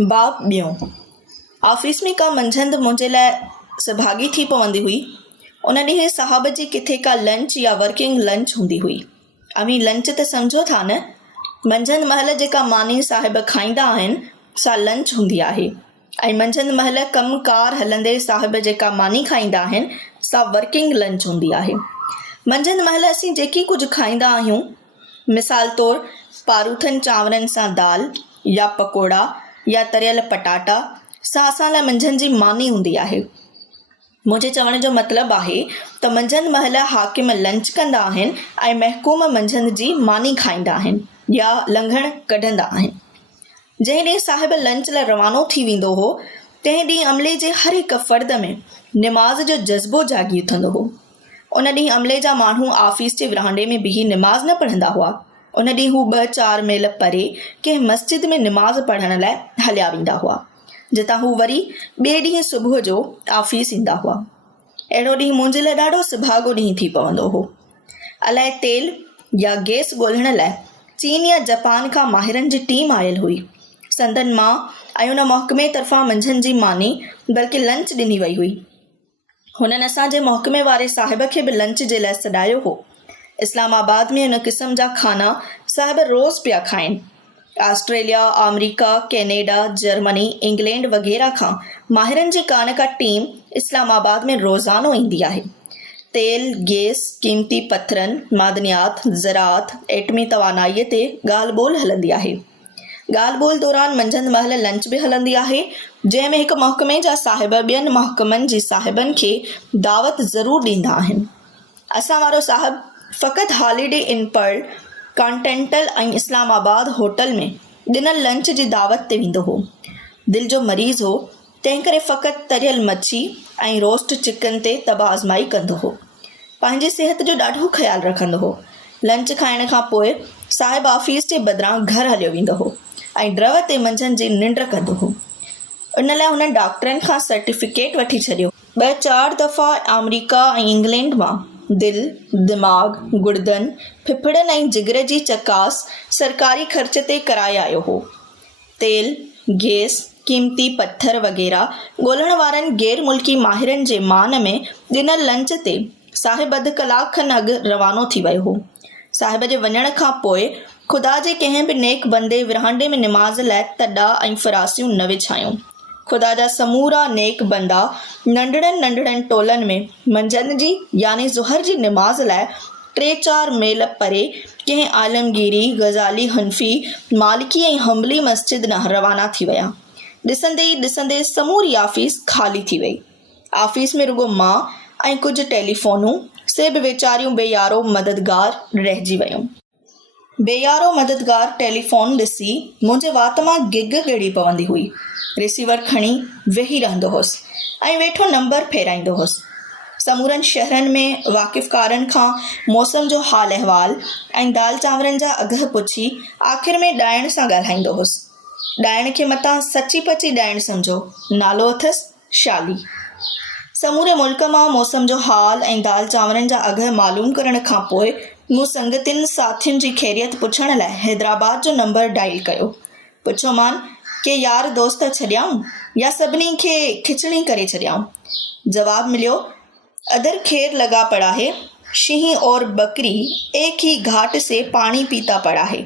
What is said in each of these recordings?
बाप ॿियों। ऑफिस में का मंझंदि मुंहिंजे लाइ सभागी थी पवंदी हुई। उन ॾींहुं साहब जी किथे का लंच या वर्किंग लंच हूंदी हुई। अमी लंच त सम्झो था न, मंझंदि महिल जेका मानी साहिब खाईंदा आहिनि सा लंच हूंदी आहे, ऐं मंझंदि महिल कमुकार हलंदे साहिब जेका मानी खाईंदा आहिनि सा वर्किंग लंच हूंदी आहे। मंझंदि महिल असीं जेकी कुझु खाईंदा आहियूं, मिसाल तौरु पारूथनि चांवरनि सां दाल या पकोड़ा या तरियल पटाटा सा असां लाइ मंझंदि जी मानी हूंदी आहे। मुंहिंजे चवण जो मतिलबु आहे त मंझंदि महिल हाकिम लंच कंदा आहिनि ऐं महकूम मंझंदि जी मानी खाईंदा आहिनि या लंघण कढंदा आहिनि। जंहिं ॾींहुं साहिब लंच लाइ रवानो थी वेंदो हो, तंहिं ॾींहुं अमले जे हर हिकु फ़र्द में निमाज़ जो जज़्बो जागी उथंदो हो। उन ॾींहुं अमले जा माण्हू ऑफिस जे विरहांडे में बिही निमाज़ न पढ़ंदा हुआ। उन ॾींहुं हू 2-4 मील परे कंहिं मस्जिद में निमाज़ पढ़ण लाइ हलिया वेंदा हुआ, जितां हू वरी ॿिए ॾींहुं सुबुह जो ऑफिस ईंदा हुआ। अहिड़ो ॾींहुं मुंहिंजे लाइ ॾाढो सुभाॻो ॾींहुं थी पवंदो हो। अलाए तेल या गैस ॻोल्हण लाइ चीन या जापान खां माहिरनि जी टीम आयल हुई। संदन मां ऐं उन महकमे तरफ़ां मंझंदि जी मानी बल्कि लंच ॾिनी वई हुई। हुननि असांजे महकमे वारे साहिब खे बि लंच जे लाइ सॾायो हो। इस्लामाबाद में उन क़िस्म जा खाना साहिब रोज़ पिया खाइनि। Australia, America, Canada, Germany, England वग़ैरह खां माहिरनि जी कान का टीम इस्लामाबाद में रोज़ानो ईंदी आहे। तेल, गैस, क़ीमती पत्थरनि, मादनियात, ज़राअत, एटमी तवानाईअ ते ॻाल्हि ॿोल हलंदी आहे। ॻाल्हि ॿोल दौरान मंझंदि महिल लंच बि हलंदी आहे, जंहिंमें हिकु महकमे जा साहिब ॿियनि महकमनि जी साहिबनि खे दावत ज़रूरु ॾींदा आहिनि। असां वारो साहिबु फ़क़ति हॉलीडे इन पर्ल, कॉन्टिनेंटल ऐं इस्लामाबाद होटल में ॾिनल लंच जी दावत ते वेंदो हो। दिलि जो मरीज़ हो, तंहिं करे फ़क़ति तरियल मच्छी ऐं रोस्ट चिकन ते तब आज़माई कंदो हो। पंहिंजी सिहत जो ॾाढो ख़्यालु रखंदो हो। लंच खाइण खां पोइ साहिबु ऑफिस जे बदिरां घर हलियो वेंदो हो ऐं ड्रव ते मंझंदि जी निंड कंदो हो। उन लाइ हुन डॉक्टरनि खां सर्टिफिकेट वठी छॾियो। 2-4 दफ़ा अमेरिका ऐं इंग्लैंड मां दिलि, दिमाग़, गुर्दनि, फिफड़नि ऐं जिगर जी चकास सरकारी ख़र्च ते कराए आयो हो। तेल, गैस, क़ीमती पत्थर वग़ैरह ॻोल्हण वारनि गैर मुल्की माहिरनि जे मान में ॾिनल लंच ते साहिब अधु कलाक खनि अॻु रवानो थी वियो हो। साहिब जे वञण खां पोइ ख़ुदा जे कंहिं बि नेक बंदे विरहांडे में निमाज़ लाइ तॾा ऐं फरासियूं न विछायूं। ख़ुदा जा समूरा नेक बंदा नंढड़नि टोलनि में मंझंदि जी यानी ज़ुहर जी निमाज़ लाइ 3-4 मील परे कंहिं आलमगीरी, गज़ाली, हनफी, मालिकी ऐं हम्बली मस्जिद न रवाना थी विया। ॾिसंदे ई ॾिसंदे समूरी ऑफिस ख़ाली थी वई। ऑफिस में रुगो मां ऐं कुझु टेलीफ़ोनूं से बि वीचारियूं बेयारो मददगार रहिजी वियूं। बेयारो मददगार टेलीफ़ोन ॾिसी मुंहिंजे वात मां गिग ॻड़ी पवंदी हुई। रिसीवर खणी वेही रहंदो हुअसि ऐं वेठो नंबर फेराईंदो हुअसि। समूरनि शहरनि में वाक़िफ़कारनि खां मौसम जो हाल अहिवाल ऐं दाल चांवरनि जा अघ पुछी आख़िर में ॾाइण सां ॻाल्हाईंदो हुअसि। ॾाइण खे मतां सची पची ॾाइण सम्झो, नालो अथसि शाली। समूरे मुल्क मां मौसम जो हाल ऐं दाल चांवरनि जा अघ मालूम करण खां पोइ मूं संगतियुनि साथियुनि जी ख़ैरियत पुछण लाइ हैदराबाद जो नंबर डायल कयो। पुछोमान के यार दोस्त छॾियाऊं या सभिनी खे खिचड़ी करे छॾियाऊं। जवाब मिलियो, अदर खैर लगा पड़ा है, सिंह और बकरी एक ही घाट से पानी पीता पड़ा है,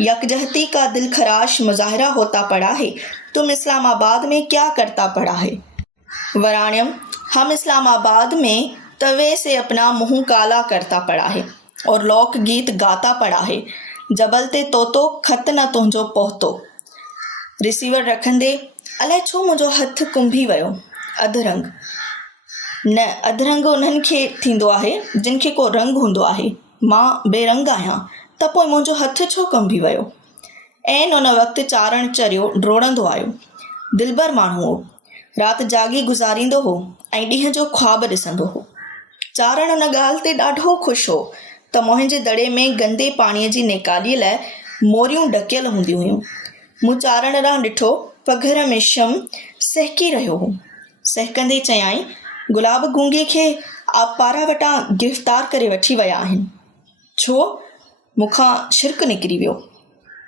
यकजहती का दिल खराश मुजाहरा होता पड़ा है, तुम इस्लामाबाद में क्या करता पड़ा है। वराण्यम, हम इस्लामाबाद में तवे से अपना मुंह काला करता पड़ा है और लोक गीत गाता पड़ा है, जबल ते तोतो खत न तुंहिंजो पहुतो। रिसीवर रखंदे अलाए छो मुंहिंजो हथु कुंभी वियो। अधरंग न, अधरंग उन्हनि खे थींदो आहे जिन खे को रंग हूंदो आहे। मां बेरंग आहियां, त पोइ मुंहिंजो हथु छो कंभी वियो। ऐं उन वक़्तु चारण चरियो डोड़ंदो आयो। दिलबर माण्हू हो, राति जागी गुज़ारींदो हो ऐं ॾींहं जो ख्वाब ॾिसंदो हो। चारण उन ॻाल्हि ते ॾाढो ख़ुशि हो त मोहन जे दड़े में गंदे पाणीअ जी नेकालीअ लाइ मोरियूं ढकियल हूंदियूं हुयूं। मूं चारण ॾांहुं ॾिठो, पघर में शम सहकी रहियो हो। सहकंदे चयाईं, गुलाब गूंगे खे आप पारा वटां गिरफ़्तार करे वठी विया आहिनि। छो? मूंखां छिरक निकिरी वियो।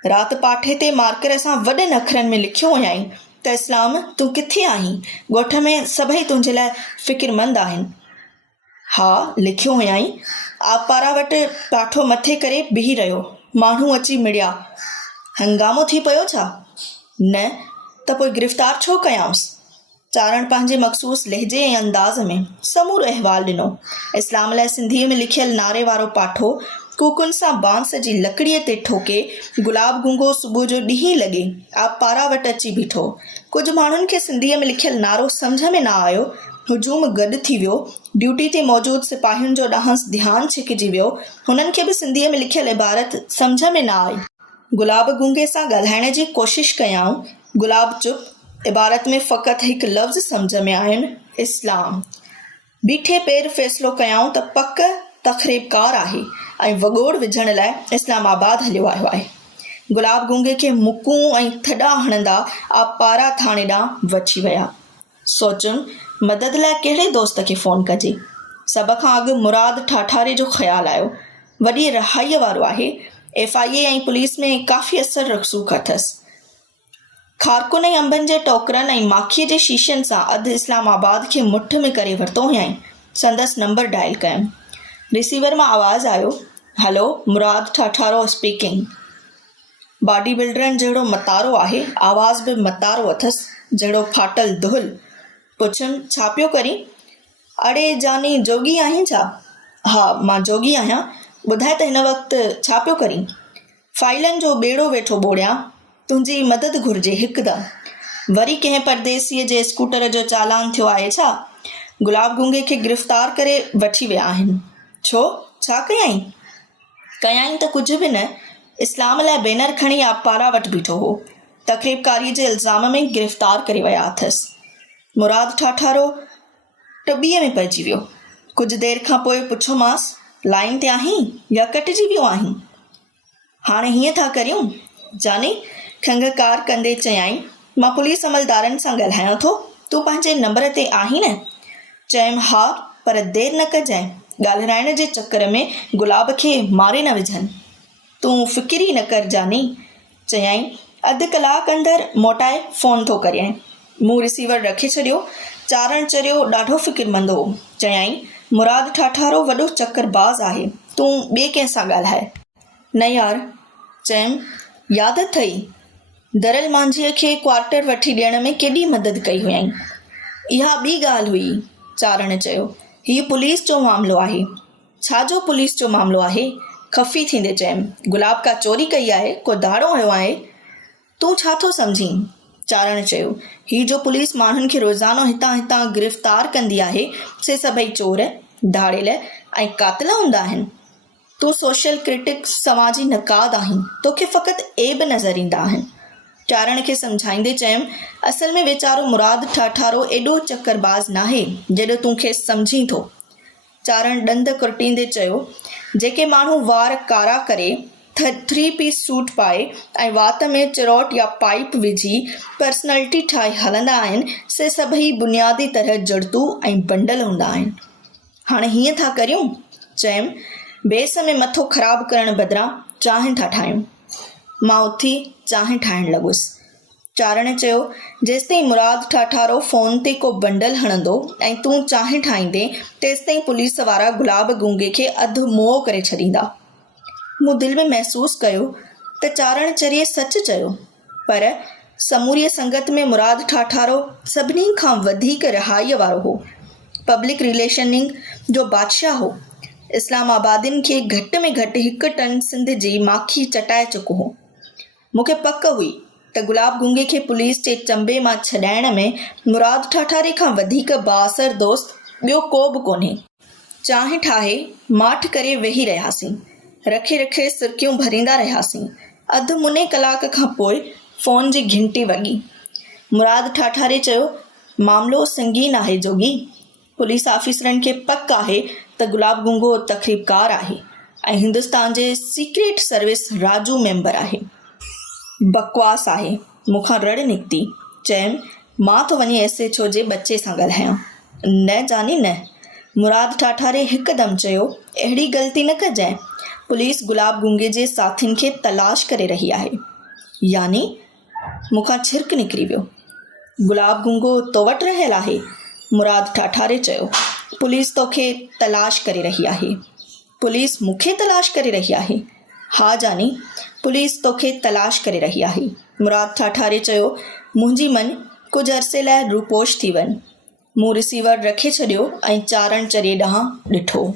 राति पाठे ते मार्कर सां वॾनि अखरनि में लिखियो हुयईं त इस्लाम तूं किथे आहीं, ॻोठ में सभई तुंहिंजे लाइ फ़िक्रमंद आहिनि। हा, लिखियो हुयईं। आप पारा वटि पाठो मथे करे बीही रहियो, माण्हू अची मिड़िया। हंगामो थी पियो छा? न त पोइ गिरफ़्तार छो कयांसि? चारण पंहिंजे मख़सूस लहजे ऐं अंदाज़ में समूरो अहवालु ॾिनो। इस्लाम लाइ सिंधीअ में लिखियल नारे वारो पाठो कूकुन सां बांस जी लकड़ीअ ते ठोके गुलाब गुंगो सुबुह जो 2 लॻे आप पारा वटि अची बीठो। कुझु माण्हुनि खे सिंधीअ में लिखियल नारो सम्झ में न आयो। हुजूम गॾु थी वियो। ड्यूटी ते मौजूदु सिपाहियुनि जो ॾांहुं ध्यानु छिकिजी वियो। हुननि खे बि सिंधीअ में लिखियल इबारत सम्झ में न आई। गुलाब गुंगे सां ॻाल्हाइण जी कोशिशि कयाऊं। गुलाब चुप। इबारत में फ़क़ति हिकु लफ़्ज़ सम्झ में आहिनि, इस्लाम। बीठे पैर फ़ैसिलो कयाऊं त पक तक़रीबकार आहे ऐं वॻोड़ विझण लाइ इस्लामाबाद हलियो आयो आहे। गुलाब गुंगे खे मुकूं ऐं थॾा हणंदा आप पारा थाणे ॾांहुं वठी विया। सोचियुमि मदद लाइ कहिड़े दोस्त खे फ़ोन कजे। सभ खां अॻु मुराद ठाठारे जो ख़्यालु आयो। वॾी रहाईअ वारो आहे। FIA ऐं पुलिस में काफ़ी असर रसूख़ अथसि। खारकुन ऐं अंबनि जे टोकरनि ऐं माखीअ जे शीशनि सां अधु इस्लामाबाद खे मुठ में करे वरितो हुयईं। संदसि नंबर डायल कयुमि। रिसीवर मां आवाज़ु आयो, हलो, मुराद ठाठारो स्पीकिंग। बॉडी बिल्डरनि जहिड़ो मतारो आहे, आवाज़ बि मतारो अथसि जहिड़ो फाटल दुहिल। पुछियुमि, छा पियो करीं? अड़े जानी, जोगी आहीं छा? हा, मां जोगी आहियां। ॿुधाए त हिन वक़्तु छा पियो करीं? फाइलनि जो ॿेड़ो वेठो ॿोड़ियां। तुंहिंजी मदद घुरिजे हिकदमि। वरी कंहिं परदेसीअ जे स्कूटर जो चालान थियो आहे छा? गुलाब गुंगे खे गिरफ़्तार करे वठी विया आहिनि। छो, छा कयाईं? कयाईं त कुझु बि न। इस्लाम लाइ बैनर खणी आप पारा वटि बीठो हो। तक़रीबकारीअ जे इल्ज़ाम में गिरफ़्तार करे विया अथसि। मुराद ठाठारो टॿीअ में पइजी वियो। कुझु देरि खां पोइ पुछोमांसि, लाइन ते आहीं या कटिजी वियो आहीं? हाणे हीअं था करियूं, जानी, खंघकार कंदे चयाईं, मां पुलिस अमलदारनि सां ॻाल्हायां थो। तूं पंहिंजे नंबर ते आहीं न? चयुमि, हा, पर देरि न कजांइ। ॻाल्हाइण जे चकर में गुलाब खे मारे न विझनि। तूं फ़िकिर ई न कर जानी, चयाईं। अधु कलाक अंदरि मोटाए फ़ोन थो करियाईं। मूं रिसीवर रखे छॾियो। चारण चरियो ॾाढो फ़िकिरमंद हो। चयाईं, मुराद ठाठारो वॾो चकरबाज़ आहे। तूं ॿिए कंहिं सां ॻाल्हाए। न यार, चयुमि, यादि अथई दरियल मांझीअ खे क्वार्टर वठी ॾियण में केॾी मदद कई हुयईं। इहा ॿी ॻाल्हि हुई, चारण चयो। हीउ पुलिस जो मामिलो आहे। छा जो पुलिस जो मामिलो आहे? खफ़ी थींदे चयुमि, गुलाब का चोरी कई आहे, को दाड़ो हयो आहे। तूं छा थो सम्झीं? चारण चयो, हीउ जो पुलिस माण्हुनि खे रोज़ानो हितां हितां गिरफ़्तार कंदी आहे, से सभई चोर, दाड़ियल ऐं कातिल हूंदा आहिनि। तूं सोशल क्रिटिक, समाजी नक़ाद आहीं। तोखे फ़क़ति ऐब नज़र ईंदा आहिनि। चारण खे सम्झाईंदे चयुमि, असल में वीचारो मुराद ठाठारो एॾो चकरबाज़ नाहे जेॾो तूं खेसि सम्झीं थो। चारण ॾंद कुरटींदे चयो, जेके माण्हू वार कारा करे 3 पीस सूट पाए ऐं वात में चिरोट या पाइप विझी पर्सनैलिटी ठाहे हलंदा आहिनि, से सभई बुनियादी तरह जड़तू ऐं बंडल हूंदा आहिनि। हाणे हीअं था करियूं, चयुमि, बेस में मथो ख़राबु करण बदिरां चांहि था ठाहियूं। मां उथी चांहि ठाहिणु लॻुसि। चारण चयो, जेसिताईं मुराद ठाठारो फ़ोन ते को बंडल हणंदो ऐं तूं चांहि ठाहींदे, तेसिताईं पुलिस वारा गुलाब गुंगे खे अधु मुओ करे छॾींदा। मूं दिलि में महसूसु कयो त चारण चरिए सच चयो, पर समूरीअ संगत में मुराद ठाठारो सभिनी खां वधीक रिहाईअ वारो हो। पब्लिक रिलेशनिंग जो बादशाह हो। इस्लामाबादियुनि खे घटि में घटि 1 टन सिंध जी माखी चटाए चुको हो। मूंखे पक हुई त गुलाब गुंगे खे पुलिस जे चंबे मां छॾाइण में मुराद ठाठारे खां वधीक बाअसर दोस्त ॿियो को बि कोन्हे। चांहि ठाहे माठ करे वेही रहियासीं। रखे रखे सुर्खियूं भरींदा रहियासीं। अधु मुने कलाक खां पोइ फ़ोन जी घंटी वॻी। मुराद ठाठारे चयो, मामिलो संगीन आहे जोगी। पुलिस ऑफिसरनि खे पक आहे त गुलाब गुंगो तक़रीबकार आहे ऐं हिंदुस्तान जे सीक्रेट सर्विस राजू मेंबर आहे। बकवास आहे। मूंखां रड़ निकिती। चयुमि, मां थो वञी SHO जे बच्चे सां ॻाल्हायां। न जानी न, मुराद ठाठारे हिकदमि चयो, अहिड़ी ग़लती न कजांइ। पुलिस गुलाब गुंगे जे साथियुनि खे तलाश करे रही आहे। यानी मूंखां छिरक निकिरी वियो। गुलाब गुंगो तो वटि रहियलु आहे? मुराद ठाठारे चयो। पुलिस तोखे तलाश करे रही आहे। पुलिस मूंखे तलाश करे रही आहे? हा जानी, पुलिस तोखे तलाश करे रही आहे। मुराद ठाठारे चयो। मुंहिंजी मन कुझु अरसे लाइ रूपोश थी वञ। मूं रिसीवर रखे छॾियो ऐं चारण चरिए ॾांहुं ॾिठो।